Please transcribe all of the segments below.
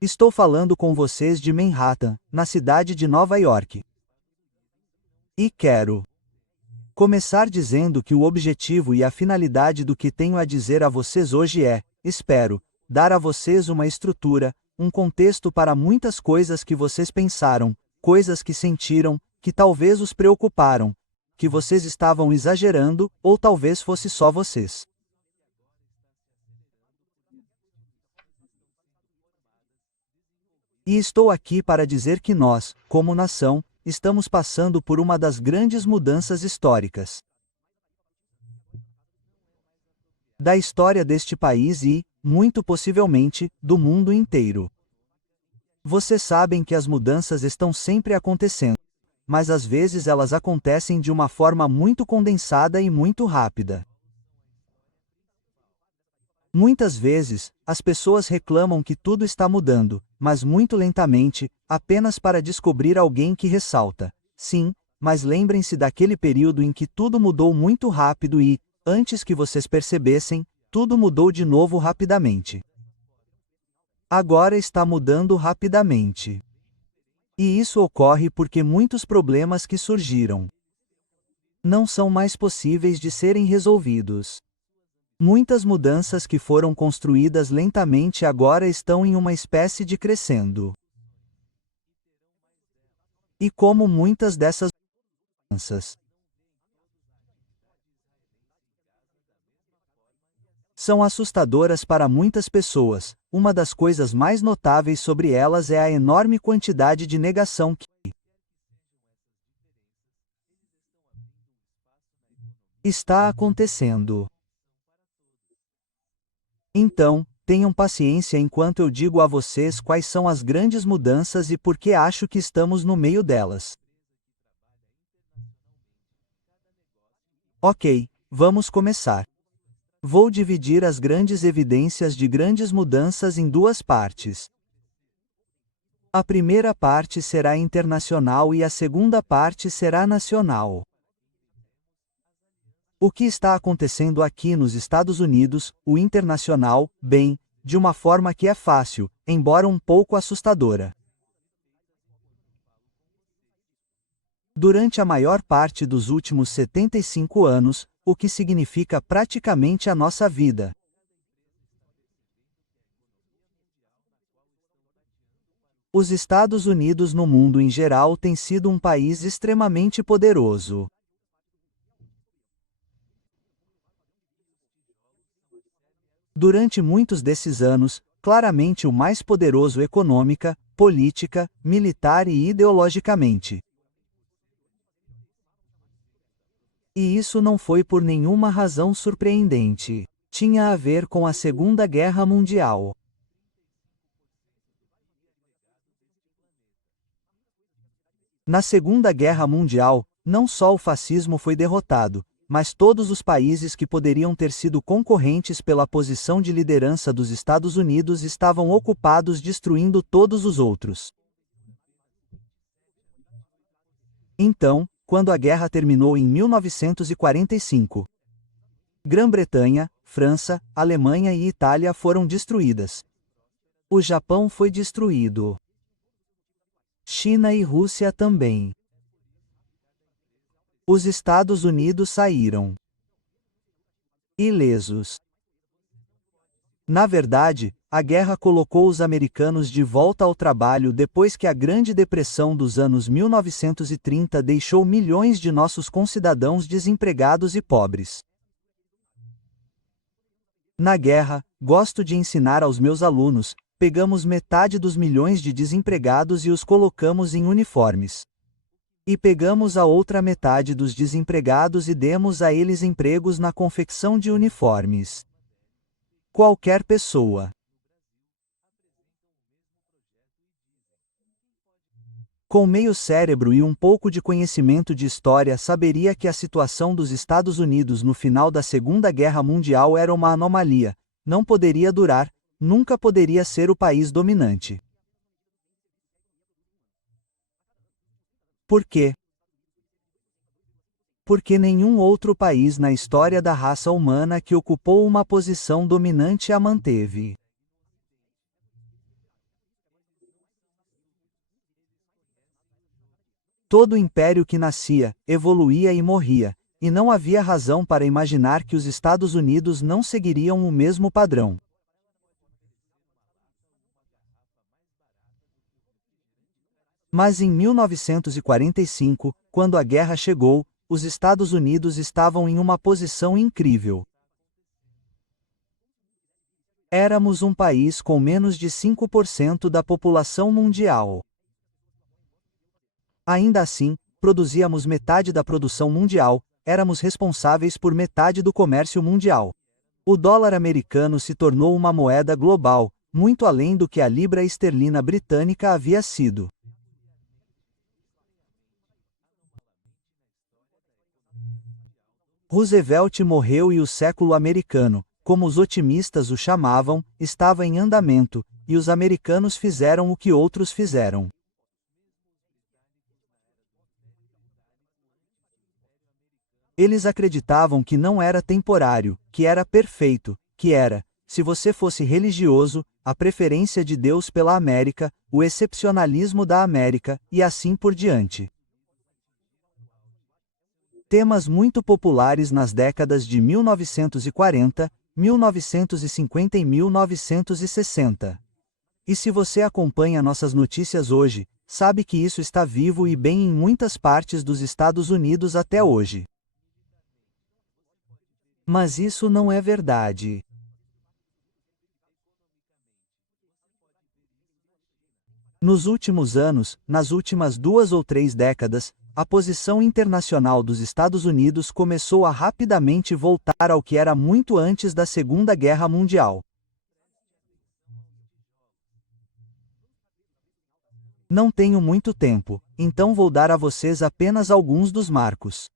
Estou falando com vocês de Manhattan, na cidade de Nova York. E quero começar dizendo que o objetivo e a finalidade do que tenho a dizer a vocês hoje é, espero, dar a vocês uma estrutura, um contexto para muitas coisas que vocês pensaram, coisas que sentiram, que talvez os preocuparam, que vocês estavam exagerando, ou talvez fosse só vocês. E estou aqui para dizer que nós, como nação, estamos passando por uma das grandes mudanças históricas da história deste país e, muito possivelmente, do mundo inteiro. Vocês sabem que as mudanças estão sempre acontecendo, mas às vezes elas acontecem de uma forma muito condensada e muito rápida. Muitas vezes, as pessoas reclamam que tudo está mudando, mas muito lentamente, apenas para descobrir alguém que ressalta: sim, mas lembrem-se daquele período em que tudo mudou muito rápido e, antes que vocês percebessem, tudo mudou de novo rapidamente. Agora está mudando rapidamente. E isso ocorre porque muitos problemas que surgiram não são mais possíveis de serem resolvidos. Muitas mudanças que foram construídas lentamente agora estão em uma espécie de crescendo. E como muitas dessas mudanças são assustadoras para muitas pessoas, uma das coisas mais notáveis sobre elas é a enorme quantidade de negação que está acontecendo. Então, tenham paciência enquanto eu digo a vocês quais são as grandes mudanças e por que acho que estamos no meio delas. Ok, vamos começar. Vou dividir as grandes evidências de grandes mudanças em duas partes. A primeira parte será internacional e a segunda parte será nacional. O que está acontecendo aqui nos Estados Unidos, o internacional, bem, de uma forma que é fácil, embora um pouco assustadora. Durante a maior parte dos últimos 75 anos, o que significa praticamente a nossa vida. Os Estados Unidos no mundo em geral têm sido um país extremamente poderoso. Durante muitos desses anos, claramente o mais poderoso econômica, política, militar e ideologicamente. E isso não foi por nenhuma razão surpreendente. Tinha a ver com a Segunda Guerra Mundial. Na Segunda Guerra Mundial, não só o fascismo foi derrotado, mas todos os países que poderiam ter sido concorrentes pela posição de liderança dos Estados Unidos estavam ocupados destruindo todos os outros. Então, quando a guerra terminou em 1945, Grã-Bretanha, França, Alemanha e Itália foram destruídas. O Japão foi destruído. China e Rússia também. Os Estados Unidos saíram ilesos. Na verdade, a guerra colocou os americanos de volta ao trabalho depois que a Grande Depressão dos anos 1930 deixou milhões de nossos concidadãos desempregados e pobres. Na guerra, gosto de ensinar aos meus alunos, pegamos metade dos milhões de desempregados e os colocamos em uniformes. E pegamos a outra metade dos desempregados e demos a eles empregos na confecção de uniformes. Qualquer pessoa com meio cérebro e um pouco de conhecimento de história saberia que a situação dos Estados Unidos no final da Segunda Guerra Mundial era uma anomalia, não poderia durar, nunca poderia ser o país dominante. Por quê? Porque nenhum outro país na história da raça humana que ocupou uma posição dominante a manteve. Todo império que nascia, evoluía e morria, e não havia razão para imaginar que os Estados Unidos não seguiriam o mesmo padrão. Mas em 1945, quando a guerra chegou, os Estados Unidos estavam em uma posição incrível. Éramos um país com menos de 5% da população mundial. Ainda assim, produzíamos metade da produção mundial, éramos responsáveis por metade do comércio mundial. O dólar americano se tornou uma moeda global, muito além do que a libra esterlina britânica havia sido. Roosevelt morreu e o século americano, como os otimistas o chamavam, estava em andamento, e os americanos fizeram o que outros fizeram. Eles acreditavam que não era temporário, que era perfeito, que era, se você fosse religioso, a preferência de Deus pela América, o excepcionalismo da América, e assim por diante. Temas muito populares nas décadas de 1940, 1950 e 1960. E se você acompanha nossas notícias hoje, sabe que isso está vivo e bem em muitas partes dos Estados Unidos até hoje. Mas isso não é verdade. Nos últimos anos, nas últimas 2 ou 3 décadas, a posição internacional dos Estados Unidos começou a rapidamente voltar ao que era muito antes da Segunda Guerra Mundial. Não tenho muito tempo, então vou dar a vocês apenas alguns dos marcos.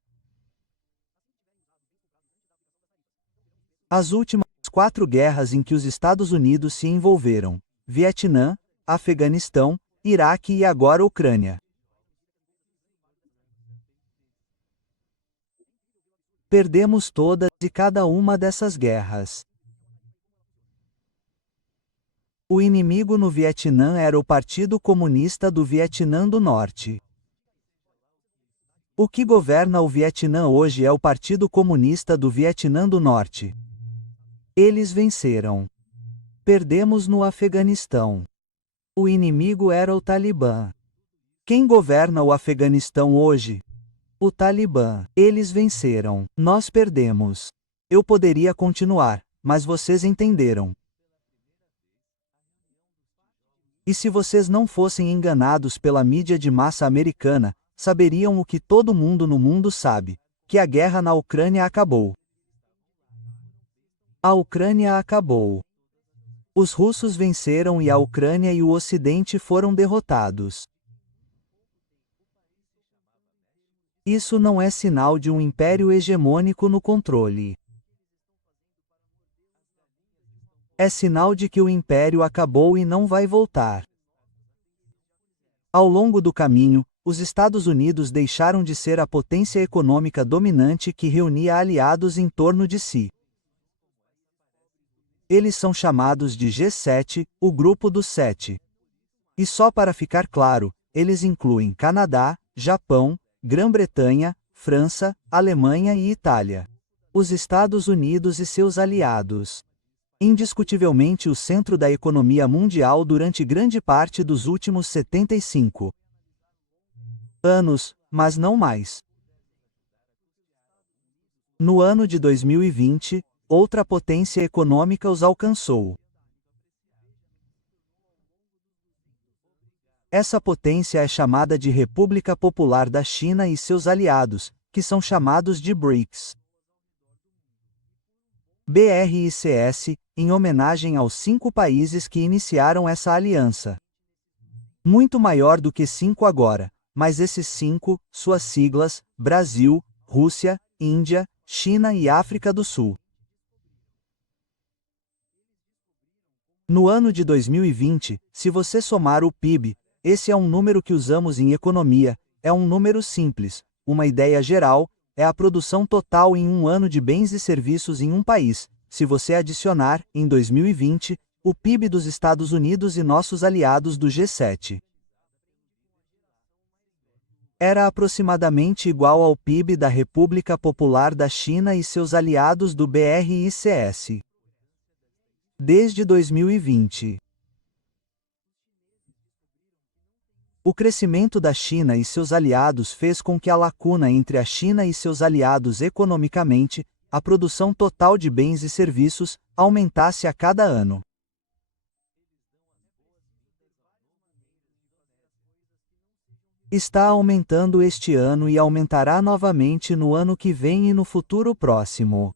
As últimas 4 guerras em que os Estados Unidos se envolveram: Vietnã, Afeganistão, Iraque e agora Ucrânia. Perdemos todas e cada uma dessas guerras. O inimigo no Vietnã era o Partido Comunista do Vietnã do Norte. O que governa o Vietnã hoje é o Partido Comunista do Vietnã do Norte. Eles venceram. Perdemos no Afeganistão. O inimigo era o Talibã. Quem governa o Afeganistão hoje? O Talibã. Eles venceram. Nós perdemos. Eu poderia continuar, mas vocês entenderam. E se vocês não fossem enganados pela mídia de massa americana, saberiam o que todo mundo no mundo sabe: que a guerra na Ucrânia acabou. A Ucrânia acabou. Os russos venceram e a Ucrânia e o Ocidente foram derrotados. Isso não é sinal de um império hegemônico no controle. É sinal de que o império acabou e não vai voltar. Ao longo do caminho, os Estados Unidos deixaram de ser a potência econômica dominante que reunia aliados em torno de si. Eles são chamados de G7, o Grupo dos 7. E só para ficar claro, eles incluem Canadá, Japão, Grã-Bretanha, França, Alemanha e Itália. Os Estados Unidos e seus aliados. Indiscutivelmente o centro da economia mundial durante grande parte dos últimos 75 anos, mas não mais. No ano de 2020, outra potência econômica os alcançou. Essa potência é chamada de República Popular da China e seus aliados, que são chamados de BRICS. BRICS, em homenagem aos 5 países que iniciaram essa aliança. Muito maior do que 5 agora, mas esses 5, suas siglas, Brasil, Rússia, Índia, China e África do Sul. No ano de 2020, se você somar o PIB, esse é um número que usamos em economia, é um número simples, uma ideia geral, é a produção total em um ano de bens e serviços em um país. Se você adicionar, em 2020, o PIB dos Estados Unidos e nossos aliados do G7. Era aproximadamente igual ao PIB da República Popular da China e seus aliados do BRICS. Desde 2020. O crescimento da China e seus aliados fez com que a lacuna entre a China e seus aliados economicamente, a produção total de bens e serviços, aumentasse a cada ano. Está aumentando este ano e aumentará novamente no ano que vem e no futuro próximo.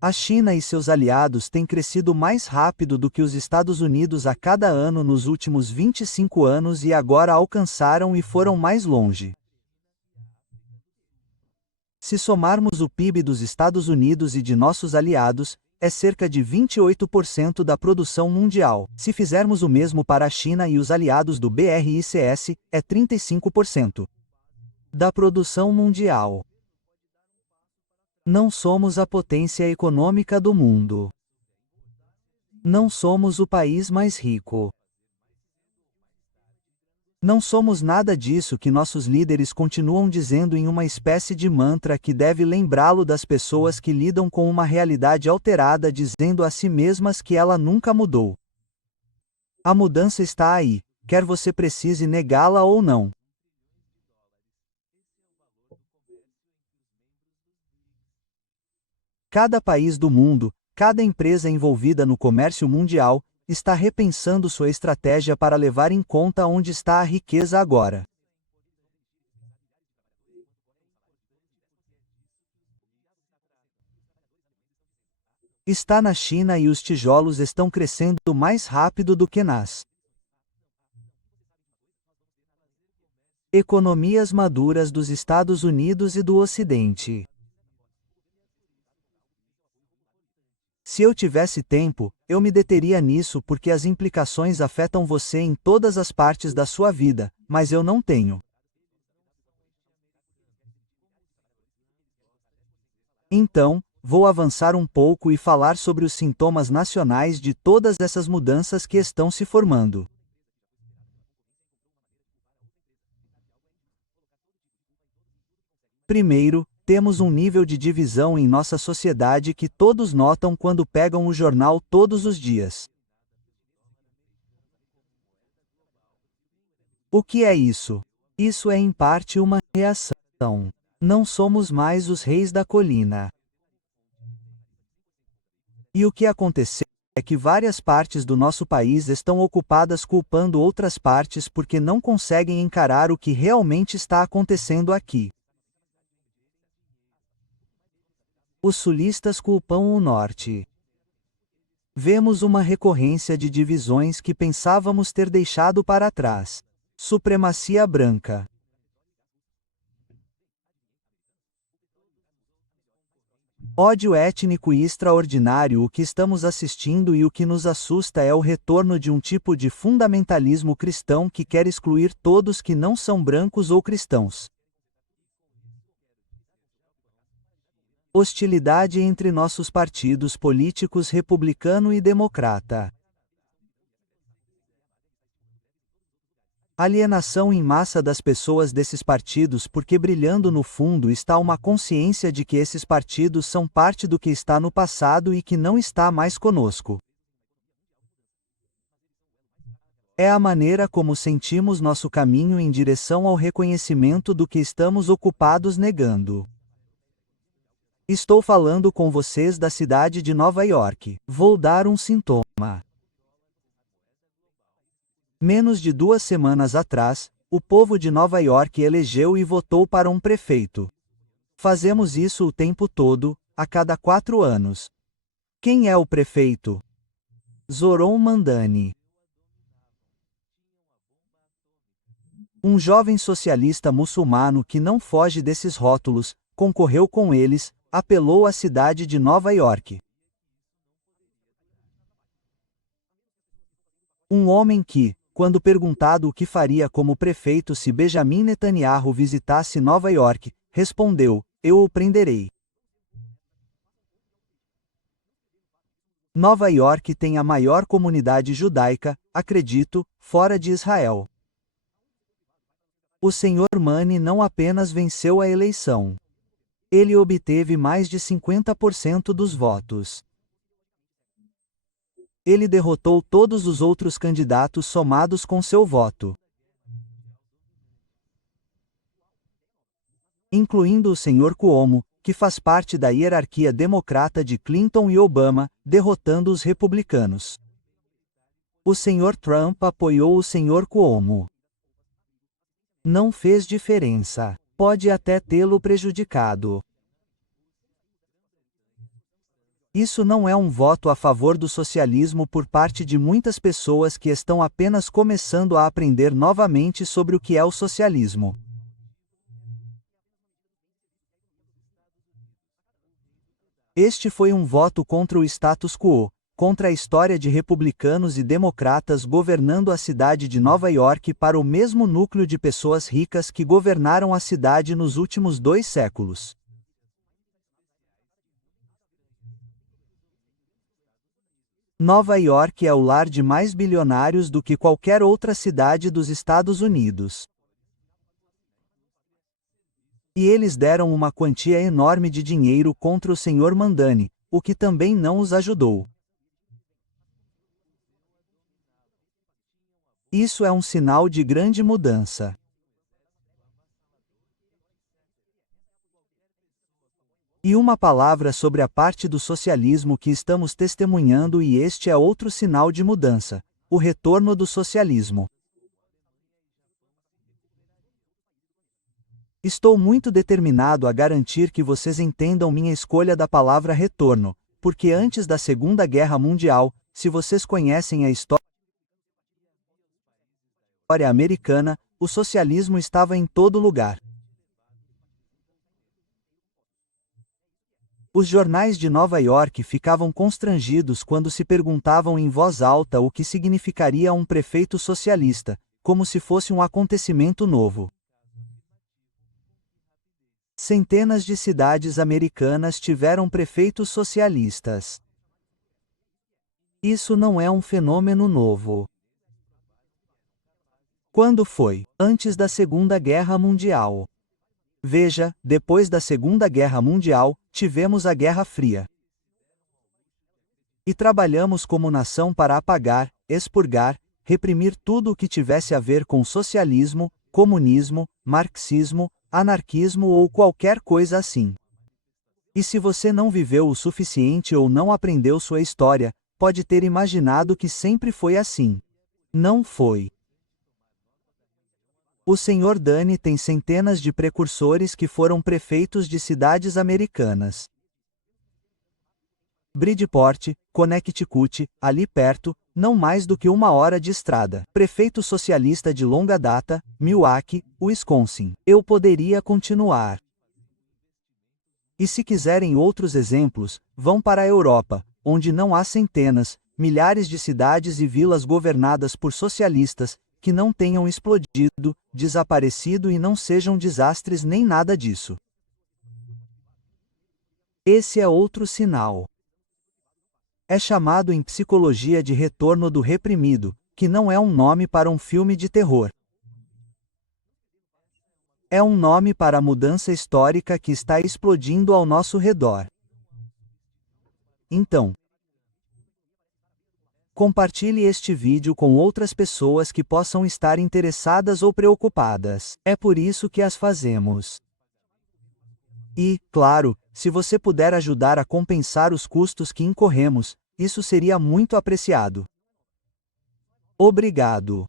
A China e seus aliados têm crescido mais rápido do que os Estados Unidos a cada ano nos últimos 25 anos e agora alcançaram e foram mais longe. Se somarmos o PIB dos Estados Unidos e de nossos aliados, é cerca de 28% da produção mundial. Se fizermos o mesmo para a China e os aliados do BRICS, é 35% da produção mundial. Não somos a potência econômica do mundo. Não somos o país mais rico. Não somos nada disso que nossos líderes continuam dizendo em uma espécie de mantra que deve lembrá-lo das pessoas que lidam com uma realidade alterada dizendo a si mesmas que ela nunca mudou. A mudança está aí, quer você precise negá-la ou não. Cada país do mundo, cada empresa envolvida no comércio mundial, está repensando sua estratégia para levar em conta onde está a riqueza agora. Está na China e os tijolos estão crescendo mais rápido do que nas economias maduras dos Estados Unidos e do Ocidente. Se eu tivesse tempo, eu me deteria nisso porque as implicações afetam você em todas as partes da sua vida, mas eu não tenho. Então, vou avançar um pouco e falar sobre os sintomas nacionais de todas essas mudanças que estão se formando. Primeiro, temos um nível de divisão em nossa sociedade que todos notam quando pegam o jornal todos os dias. O que é isso? Isso é em parte uma reação. Não somos mais os reis da colina. E o que aconteceu é que várias partes do nosso país estão ocupadas culpando outras partes porque não conseguem encarar o que realmente está acontecendo aqui. Os sulistas culpam o norte. Vemos uma recorrência de divisões que pensávamos ter deixado para trás. Supremacia branca. Ódio étnico e extraordinário. O que estamos assistindo e o que nos assusta é o retorno de um tipo de fundamentalismo cristão que quer excluir todos que não são brancos ou cristãos. Hostilidade entre nossos partidos políticos republicano e democrata. Alienação em massa das pessoas desses partidos porque brilhando no fundo está uma consciência de que esses partidos são parte do que está no passado e que não está mais conosco. É a maneira como sentimos nosso caminho em direção ao reconhecimento do que estamos ocupados negando. Estou falando com vocês da cidade de Nova York. Vou dar um sintoma. Menos de 2 semanas atrás, o povo de Nova York elegeu e votou para um prefeito. Fazemos isso o tempo todo, a cada 4 anos. Quem é o prefeito? Zohran Mamdani. Um jovem socialista muçulmano que não foge desses rótulos, concorreu com eles, apelou à cidade de Nova York. Um homem que, quando perguntado o que faria como prefeito se Benjamin Netanyahu visitasse Nova York, respondeu: "Eu o prenderei." Nova York tem a maior comunidade judaica, acredito, fora de Israel. O Sr. Money não apenas venceu a eleição. Ele obteve mais de 50% dos votos. Ele derrotou todos os outros candidatos somados com seu voto, incluindo o Sr. Cuomo, que faz parte da hierarquia democrata de Clinton e Obama, derrotando os republicanos. O Sr. Trump apoiou o Sr. Cuomo. Não fez diferença. Pode até tê-lo prejudicado. Isso não é um voto a favor do socialismo por parte de muitas pessoas que estão apenas começando a aprender novamente sobre o que é o socialismo. Este foi um voto contra o status quo, contra a história de republicanos e democratas governando a cidade de Nova York para o mesmo núcleo de pessoas ricas que governaram a cidade nos últimos 2 séculos. Nova York é o lar de mais bilionários do que qualquer outra cidade dos Estados Unidos. E eles deram uma quantia enorme de dinheiro contra o Sr. Mandani, o que também não os ajudou. Isso é um sinal de grande mudança. E uma palavra sobre a parte do socialismo que estamos testemunhando, e este é outro sinal de mudança: o retorno do socialismo. Estou muito determinado a garantir que vocês entendam minha escolha da palavra retorno, porque antes da Segunda Guerra Mundial, se vocês conhecem a história americana, o socialismo estava em todo lugar. Os jornais de Nova York ficavam constrangidos quando se perguntavam em voz alta o que significaria um prefeito socialista, como se fosse um acontecimento novo. Centenas de cidades americanas tiveram prefeitos socialistas. Isso não é um fenômeno novo. Quando foi? Antes da Segunda Guerra Mundial. Veja, depois da Segunda Guerra Mundial, tivemos a Guerra Fria. E trabalhamos como nação para apagar, expurgar, reprimir tudo o que tivesse a ver com socialismo, comunismo, marxismo, anarquismo ou qualquer coisa assim. E se você não viveu o suficiente ou não aprendeu sua história, pode ter imaginado que sempre foi assim. Não foi. O Sr. Dani tem centenas de precursores que foram prefeitos de cidades americanas. Bridgeport, Connecticut, ali perto, não mais do que 1 hora de estrada. Prefeito socialista de longa data, Milwaukee, Wisconsin. Eu poderia continuar. E se quiserem outros exemplos, vão para a Europa, onde não há centenas, milhares de cidades e vilas governadas por socialistas, que não tenham explodido, desaparecido e não sejam desastres nem nada disso. Esse é outro sinal. É chamado em psicologia de retorno do reprimido, que não é um nome para um filme de terror. É um nome para a mudança histórica que está explodindo ao nosso redor. Então, compartilhe este vídeo com outras pessoas que possam estar interessadas ou preocupadas. É por isso que as fazemos. E, claro, se você puder ajudar a compensar os custos que incorremos, isso seria muito apreciado. Obrigado.